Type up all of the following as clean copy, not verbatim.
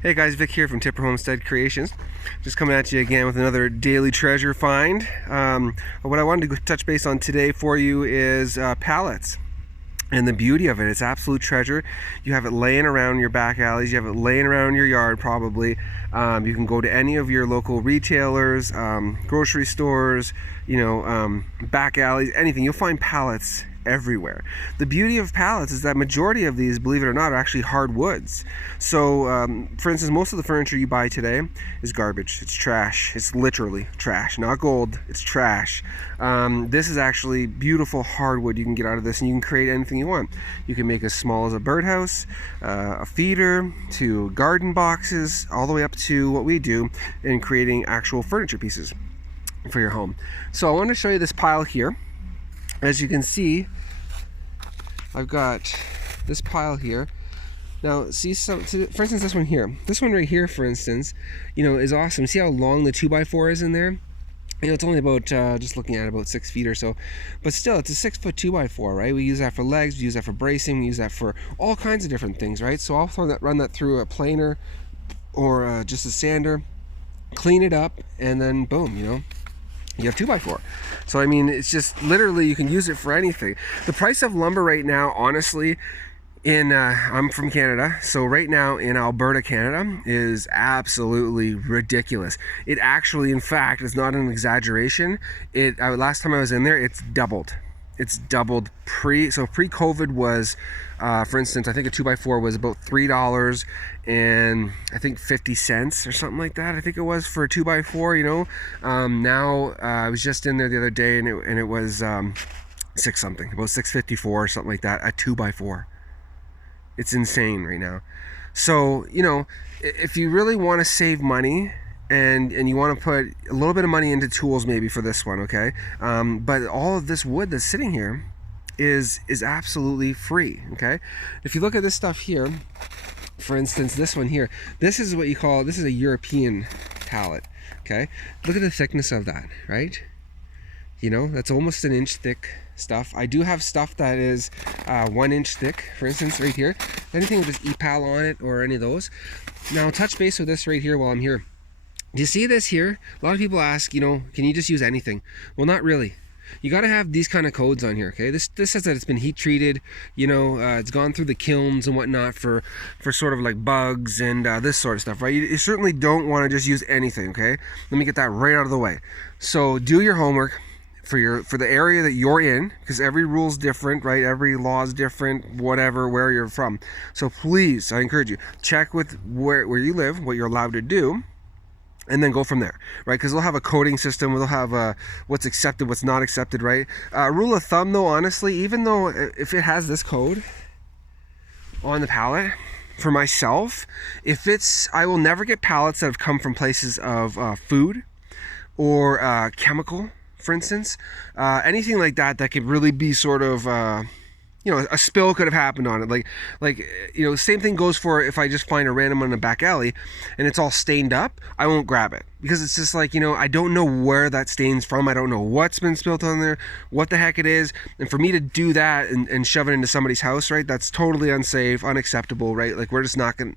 Hey guys, Vic here from Tipper Homestead Creations. Just coming at you again with another daily treasure find. What I wanted to touch base on today for you is pallets. And the beauty of it, it's absolute treasure. You have it laying around your back alleys, you have it laying around your yard probably. You can go to any of your local retailers, grocery stores, back alleys, anything. You'll find pallets everywhere. The beauty of pallets is that majority of these, believe it or not, are actually hardwoods. So for instance, most of the furniture you buy today is garbage. It's trash. It's literally trash, not gold. It's trash. This is actually beautiful hardwood you can get out of this, and you can create anything you want. You can make as small as a birdhouse, a feeder, to garden boxes, all the way up to what we do in creating actual furniture pieces for your home. So I want to show you this pile here. As you can see, I've got this pile here. Now, see, for instance, this one here. This one right here, for instance, is awesome. See how long the 2x4 is in there? It's only about, just looking at it, about 6 feet or so. But still, it's a 6-foot 2x4, right? We use that for legs, we use that for bracing, we use that for all kinds of different things, right? So I'll run that through a planer or just a sander, clean it up, and then boom, you have 2x4. So I mean, it's just literally, you can use it for anything. The price of lumber right now, honestly, I'm from Canada, so right now in Alberta, Canada, is absolutely ridiculous. It actually, in fact, is not an exaggeration. Last time I was in there, it's doubled. It's doubled. Pre-COVID was, for instance, I think a 2x4 was about $3 and I think 50 cents or something like that. I think it was for a 2x4. Now I was just in there the other day and it was six something, about $6.54 or something like that, a 2x4. It's insane right now. So if you really want to save money, and you want to put a little bit of money into tools maybe for this one, okay? But all of this wood that's sitting here is absolutely free, okay? If you look at this stuff here, for instance, this one here, this is a European pallet, okay? Look at the thickness of that, right? That's almost an inch thick stuff. I do have stuff that is 1 inch thick, for instance, right here. Anything with this EPAL on it or any of those. Now, I'll touch base with this right here while I'm here. Do you see this here? A lot of people ask, can you just use anything? Well, not really. You got to have these kind of codes on here, okay? This says that it's been heat treated, it's gone through the kilns and whatnot for sort of like bugs and this sort of stuff, right? You certainly don't want to just use anything, okay? Let me get that right out of the way. So do your homework for the area that you're in, because every rule's different, right? Every law is different, whatever, where you're from. So please, I encourage you, check with where you live, what you're allowed to do, and then go from there, right? Because they'll have a coding system, they'll have what's accepted, what's not accepted, right? Rule of thumb though, honestly, even though if it has this code on the pallet, for myself, I will never get pallets that have come from places of food or chemical, for instance. Anything like that could really be sort of a spill could have happened on it. Same thing goes for if I just find a random one in a back alley and it's all stained up, I won't grab it. Because it's just like, I don't know where that stain's from. I don't know what's been spilled on there, what the heck it is. And for me to do that and shove it into somebody's house, right, that's totally unsafe, unacceptable, right? Like, we're just not gonna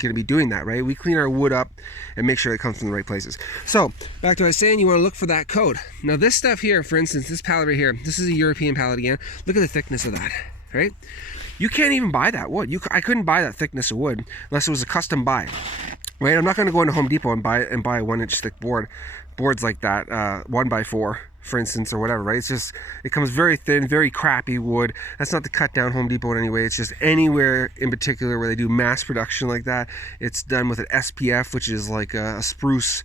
be doing that, right? We clean our wood up and make sure it comes from the right places. So, back to what I was saying, you want to look for that code. Now, this stuff here, for instance, this pallet right here, this is a European pallet again. Look at the thickness of that, right? You can't even buy that wood. I couldn't buy that thickness of wood unless it was a custom buy. Right, I'm not going to go into Home Depot and buy a 1 inch thick boards like that, 1x4, for instance, or whatever, right? It comes very thin, very crappy wood. That's not to cut down Home Depot in any way. It's just anywhere in particular where they do mass production like that. It's done with an SPF, which is like a spruce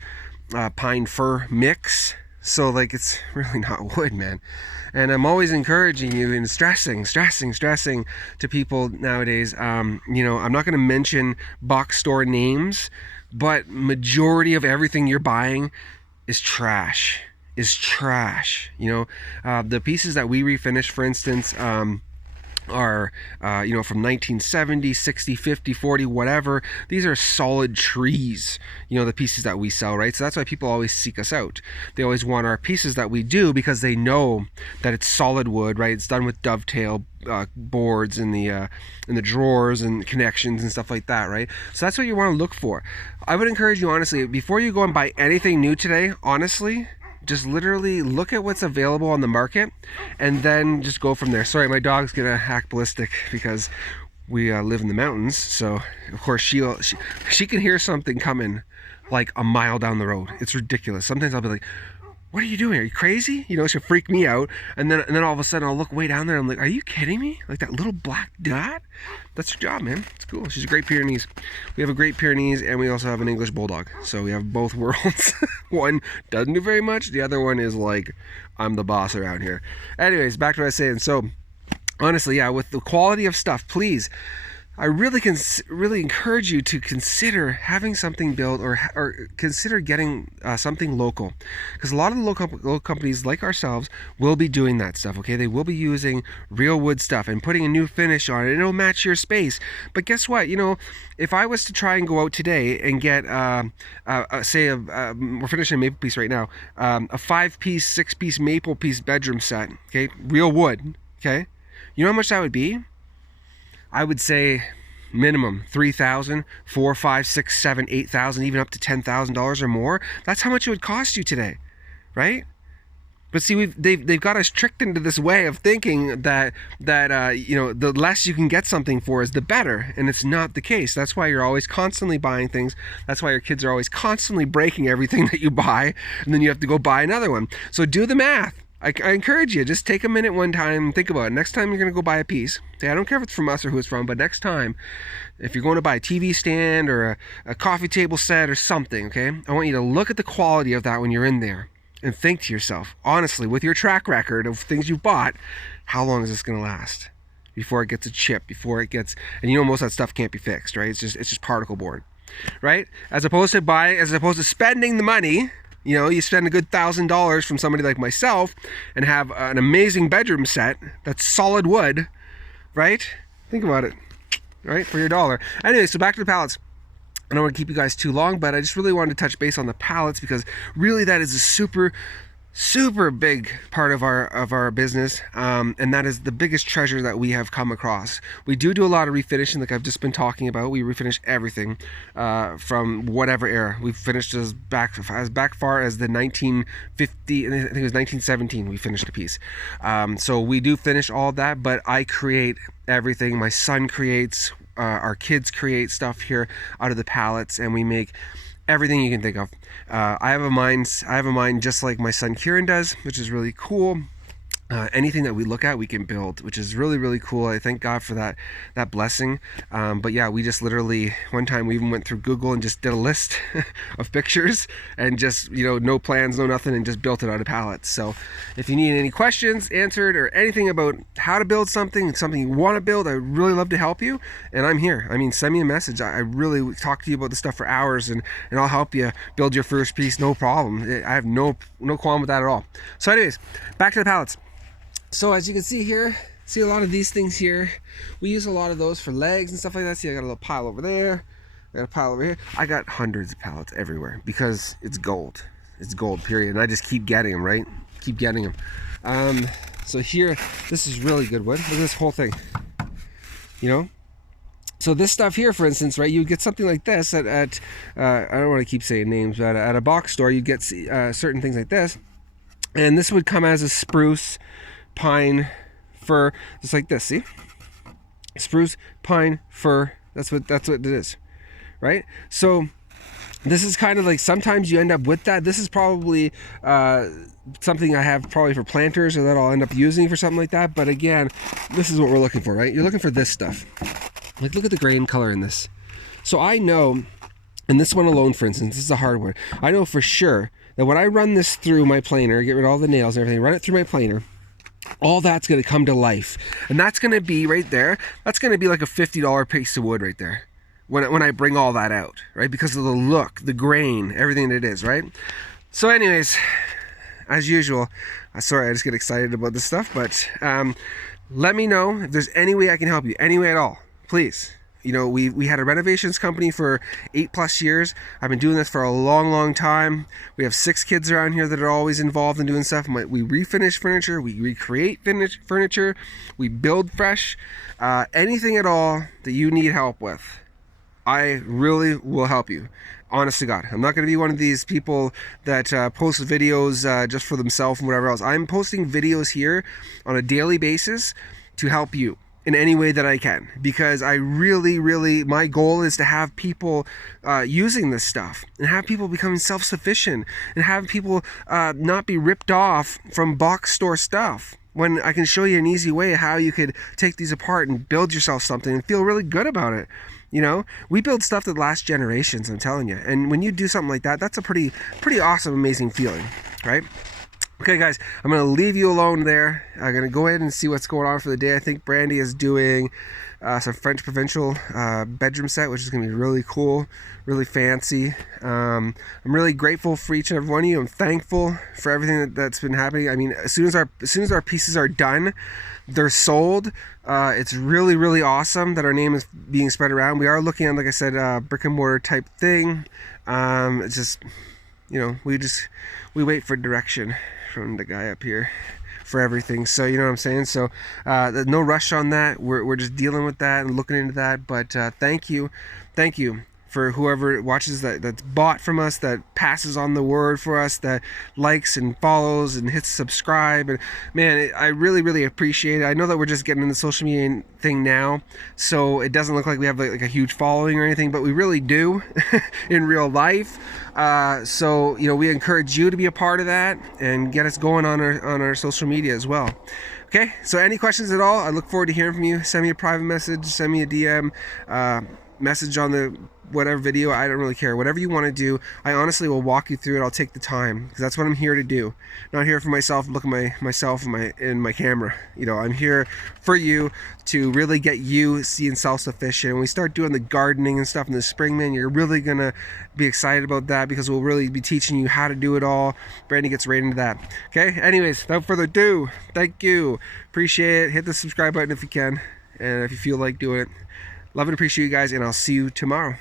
pine fir mix. So it's really not wood, man. And I'm always encouraging you and stressing to people nowadays. I'm not going to mention box store names, but majority of everything you're buying is trash. The pieces that we refinish, for instance, are from 1970, 60, 50, 40, whatever. These are solid trees, the pieces that we sell, right? So that's why people always seek us out. They always want our pieces that we do because they know that it's solid wood, right? It's done with dovetail boards in the drawers and connections and stuff like that, right? So that's what you want to look for. I would encourage you, honestly, before you go and buy anything new today, honestly, just literally look at what's available on the market and then just go from there. Sorry, my dog's gonna act ballistic because we live in the mountains, so of course she can hear something coming like a mile down the road. It's ridiculous. Sometimes I'll be like, what are you doing? Are you crazy? She'll freak me out, and then all of a sudden I'll look way down there and I'm like, are you kidding me? Like that little black dot? That's her job, man. It's cool. She's a Great Pyrenees. We have a Great Pyrenees and we also have an English Bulldog. So we have both worlds. One doesn't do very much. The other one is like, I'm the boss around here. Anyways, back to what I was saying. So honestly, yeah, with the quality of stuff, please, I really encourage you to consider having something built or consider getting something local, because a lot of the local companies like ourselves will be doing that stuff. Okay, they will be using real wood stuff and putting a new finish on it, and it'll match your space. But guess what? If I was to try and go out today and get we're finishing a maple piece right now, a 5-piece, 6-piece maple piece bedroom set. Okay, real wood. Okay, you know how much that would be? I would say minimum $3,000, $4,000, $5,000, $6,000, $7,000, $8,000, even up to $10,000 or more. That's how much it would cost you today, right? But see, they've got us tricked into this way of thinking that the less you can get something for is the better, and it's not the case. That's why you're always constantly buying things. That's why your kids are always constantly breaking everything that you buy, and then you have to go buy another one. So do the math. I encourage you, just take a minute one time and think about it. Next time you're going to go buy a piece, say, I don't care if it's from us or who it's from, but next time, if you're going to buy a TV stand or a coffee table set or something, okay, I want you to look at the quality of that when you're in there and think to yourself, honestly, with your track record of things you bought, how long is this going to last before it gets a chip, before it gets, and most of that stuff can't be fixed, right? It's just particle board, right? As opposed to spending the money. You spend a good $1,000 from somebody like myself and have an amazing bedroom set that's solid wood, right? Think about it, right? For your dollar. Anyway, so back to the pallets. I don't want to keep you guys too long, but I just really wanted to touch base on the pallets because really that is a super big part of our business, and that is the biggest treasure that we have come across. We do a lot of refinishing, like I've just been talking about. We refinish everything from whatever era. We've finished as back far as the 1950, I think it was 1917 we finished a piece. So we do finish all of that, but I create everything. My son creates, our kids create stuff here out of the pallets, and we make everything you can think of. I have a mind just like my son Kieran does, which is really cool. Anything that we look at, we can build, which is really, really cool. I thank God for that blessing. But yeah, we just literally, one time we even went through Google and just did a list of pictures and just, no plans, no nothing, and just built it out of pallets. So if you need any questions answered or anything about how to build something you want to build, I'd really love to help you. And I'm here. Send me a message. I really talk to you about this stuff for hours, and I'll help you build your first piece, no problem. I have no qualm with that at all. So anyways, back to the pallets. So as you can see here, see a lot of these things here. We use a lot of those for legs and stuff like that. See, I got a little pile over there. I got a pile over here. I got hundreds of pallets everywhere because it's gold. It's gold, period. And I just keep getting them, right? Keep getting them. So here, this is really good wood. Look at this whole thing. So this stuff here, for instance, right? You would get something like this at I don't want to keep saying names, but at a box store, you'd get certain things like this. And this would come as a spruce, pine, fir, just like this. See, spruce, pine, fir. That's what it is, right? So this is kind of like, sometimes you end up with that. This is probably something I have probably for planters, or that I'll end up using for something like that. But again, this is what we're looking for, right? You're looking for this stuff. Like, look at the grain color in this. So I know, and this one alone, for instance, this is a hard one. I know for sure that when I run this through my planer, get rid of all the nails and everything, run it through my planer, all that's going to come to life. And that's going to be right there. That's going to be like a $50 piece of wood right there when I bring all that out, right? Because of the look, the grain, everything that it is, right? So anyways, as usual, sorry, I just get excited about this stuff, but let me know if there's any way I can help you, any way at all, please. You know, we had a renovations company for 8+ years. I've been doing this for a long time. We have 6 kids around here that are always involved in doing stuff. We refinish furniture, we recreate furniture, we build fresh, anything at all that you need help with, I really will help you. Honest to God, I'm not going to be one of these people that post videos just for themselves and whatever else. I'm posting videos here on a daily basis to help you in any way that I can, because I really, my goal is to have people using this stuff and have people becoming self-sufficient and have people not be ripped off from box store stuff, when I can show you an easy way how you could take these apart and build yourself something and feel really good about it. You know, we build stuff that lasts generations, I'm telling you. And when you do something like that, that's a pretty awesome, amazing feeling, right? Okay, guys, I'm going to leave you alone there. I'm going to go ahead and see what's going on for the day. I think Brandy is doing some French provincial bedroom set, which is going to be really cool, really fancy. I'm really grateful for each and every one of you. I'm thankful for everything that's been happening. I mean, as soon as our pieces are done, they're sold. It's really awesome that our name is being spread around. We are looking at, like I said, brick and mortar type thing. It's just, you know, we wait for direction from the guy up here for everything. So you know what I'm saying. So no rush on that. We're just dealing with that and looking into that. But thank you for whoever watches that's bought from us, that passes on the word for us, that likes and follows and hits subscribe. And man, I really appreciate it. I know that we're just getting in the social media thing now, so it doesn't look like we have like a huge following or anything, but we really do in real life. So you know, we encourage you to be a part of that and get us going on our social media as well. Okay, so any questions at all, I look forward to hearing from you. Send me a private message, send me a DM, message on the whatever video. I don't really care. Whatever you want to do, I honestly will walk you through it. I'll take the time, because that's what I'm here to do. Not here for myself, look at myself in my camera. You know, I'm here for you to really get you seeing self-sufficient. When we start doing the gardening and stuff in the spring, man, you're really gonna be excited about that, because we'll really be teaching you how to do it all. Brandy gets right into that. Okay, anyways, without further ado, thank you, appreciate it. Hit the subscribe button if you can, and if you feel like doing it. Love and appreciate you guys, and I'll see you tomorrow.